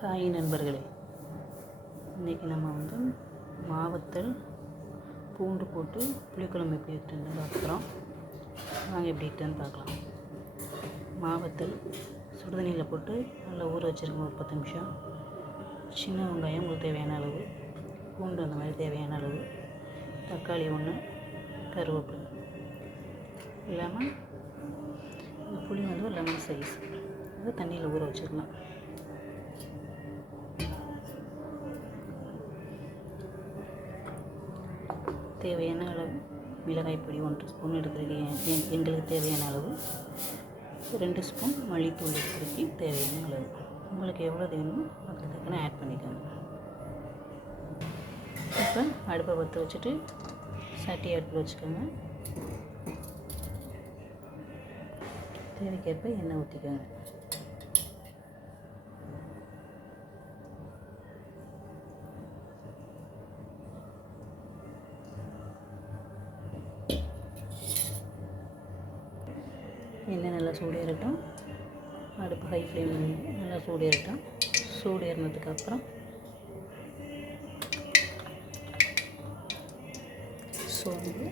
Hi நண்பர்களே, இன்றைக்கி நம்ம மாவத்தல் பூண்டு போட்டு புளிக்குழம்பு எப்படி இருக்குன்னு பார்க்குறோம். வாங்க எப்படி இருக்குன்னு பார்க்கலாம். மாவத்தல் சுடுதண்ணியில் போட்டு நல்லா ஊற வச்சுருக்கோம் ஒரு 10 நிமிஷம். சின்ன வெங்காயம் உங்களுக்கு தேவையான அளவு, பூண்டு அந்த மாதிரி தேவையான அளவு, தக்காளி 1, கருவேப்பிலை இல்லாமல் புளி ஒரு லெமன் சைஸ் அதை தண்ணியில் ஊற வச்சுக்கலாம். தேவையான அளவு மிளகாய் பொடி 1 ஸ்பூன் எடுக்கிறதுக்கு எங்களுக்கு தேவையான அளவு, 2 ஸ்பூன் மல்லித்தூள் எடுக்கிறதுக்கு தேவையான அளவு. உங்களுக்கு எவ்வளோ வேணுமோ அதுக்கு தக்கன ஆட் பண்ணிக்கோங்க. இப்போ அடுப்பை பற்ற வச்சுட்டு சட்டி அடுப்பில் வச்சுக்கோங்க. தேவைக்கேற்ப எண்ணெய் ஊற்றிக்கோங்க. எண்ணெய் நல்லா சூடேறட்டும். அடுப்பு ஹை ஃப்ளேம் நல்லா சூடேறட்டும். சூடேறினதுக்கப்புறம் சோம்பு,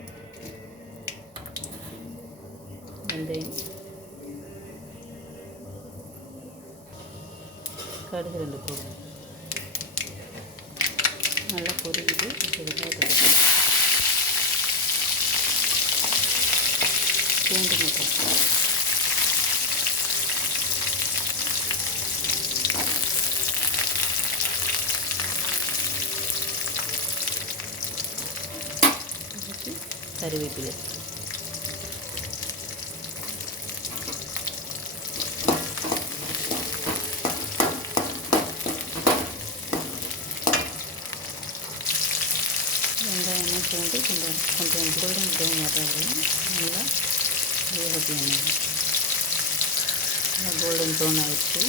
வெந்தயம், கடுகு 2 போடுங்க. நல்லா பொரியுது. வெங்காயத்தை பூண்டு மட்டும் கருவேப்பிலை, வெங்காயமும் பூண்டு கொஞ்சம் கோல்டன் ப்ரௌன் வர்றவரையும் நல்லா வேகணும். நல்லா கோல்டன் ப்ரௌன் ஆகிடுச்சு.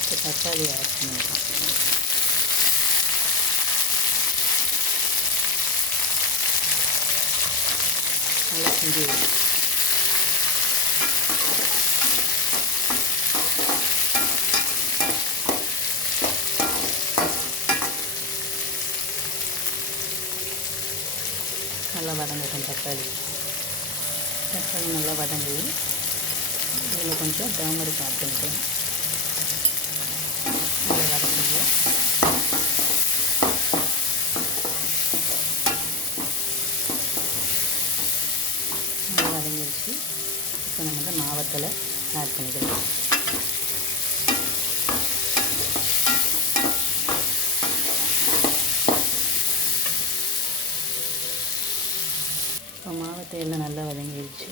இப்போ தக்காளி ஆட் பண்ணிடலாம். நல்லா கிண்டி விடணும். நல்லா வதங்கட்டும். தக்காளி நல்லா வதங்கி இதில் கொஞ்சம் டர்மரிக் ஆட் பண்ணிட்டேன். நல்லா வதங்குங்க. நல்லா வதங்கிடுச்சு. இப்போ நம்ம மாவத்தலை ஆட் பண்ணிக்கலாம். இப்போ மாவத்தையெல்லாம் நல்லா வதங்கிடுச்சு.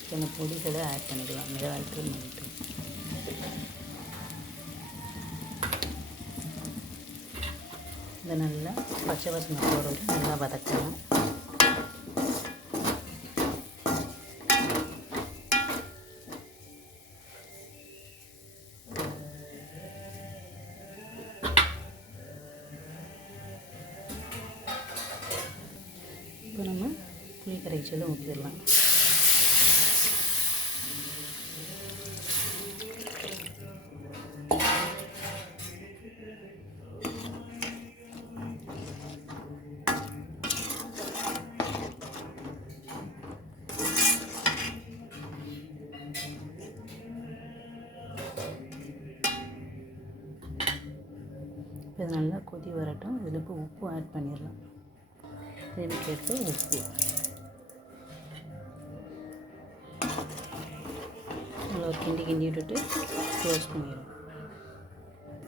இப்போ இந்த பொடிகளை ஆட் பண்ணிக்கலாம். மிளகாய்த்தூள், மல்லித்தூள். இதை நல்லா பச்சை வாசனை போகிற வரைக்கும் நல்லா வதக்கலாம். இப்போ நம்ம புளி கரைச்சலை ஊற்றிடலாம். இது நல்லா கொதி வரட்டும். இதில் இப்போ உப்பு ஆட் பண்ணிடலாம். தேவைக்கேற்ப உப்பு. நல்லா கிண்டி விட்டுட்டு க்ளோஸ் பண்ணிடலாம்.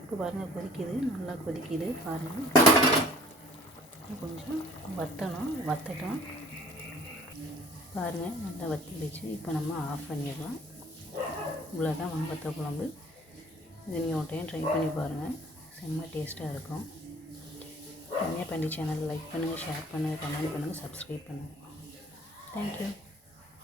இப்போ பாருங்கள் கொதிக்குது, நல்லா கொதிக்குது பாருங்கள். கொஞ்சம் வத்தட்டும் பாருங்கள். நல்லா வத்திடுச்சு. இப்போ நம்ம ஆஃப் பண்ணிடலாம். இவ்வளோதான் மாவத்தல் குழம்பு. இது நீங்கள் ஒரு டைம் ட்ரை பண்ணி பாருங்கள். செம்ம டேஸ்ட்டாக இருக்கும். ரம்யா பாண்டி சேனல் லைக் பண்ணுங்கள், ஷேர் பண்ணுங்கள், கமெண்ட் பண்ணுங்கள், சப்ஸ்கிரைப் பண்ணுங்கள். தேங்க்யூ.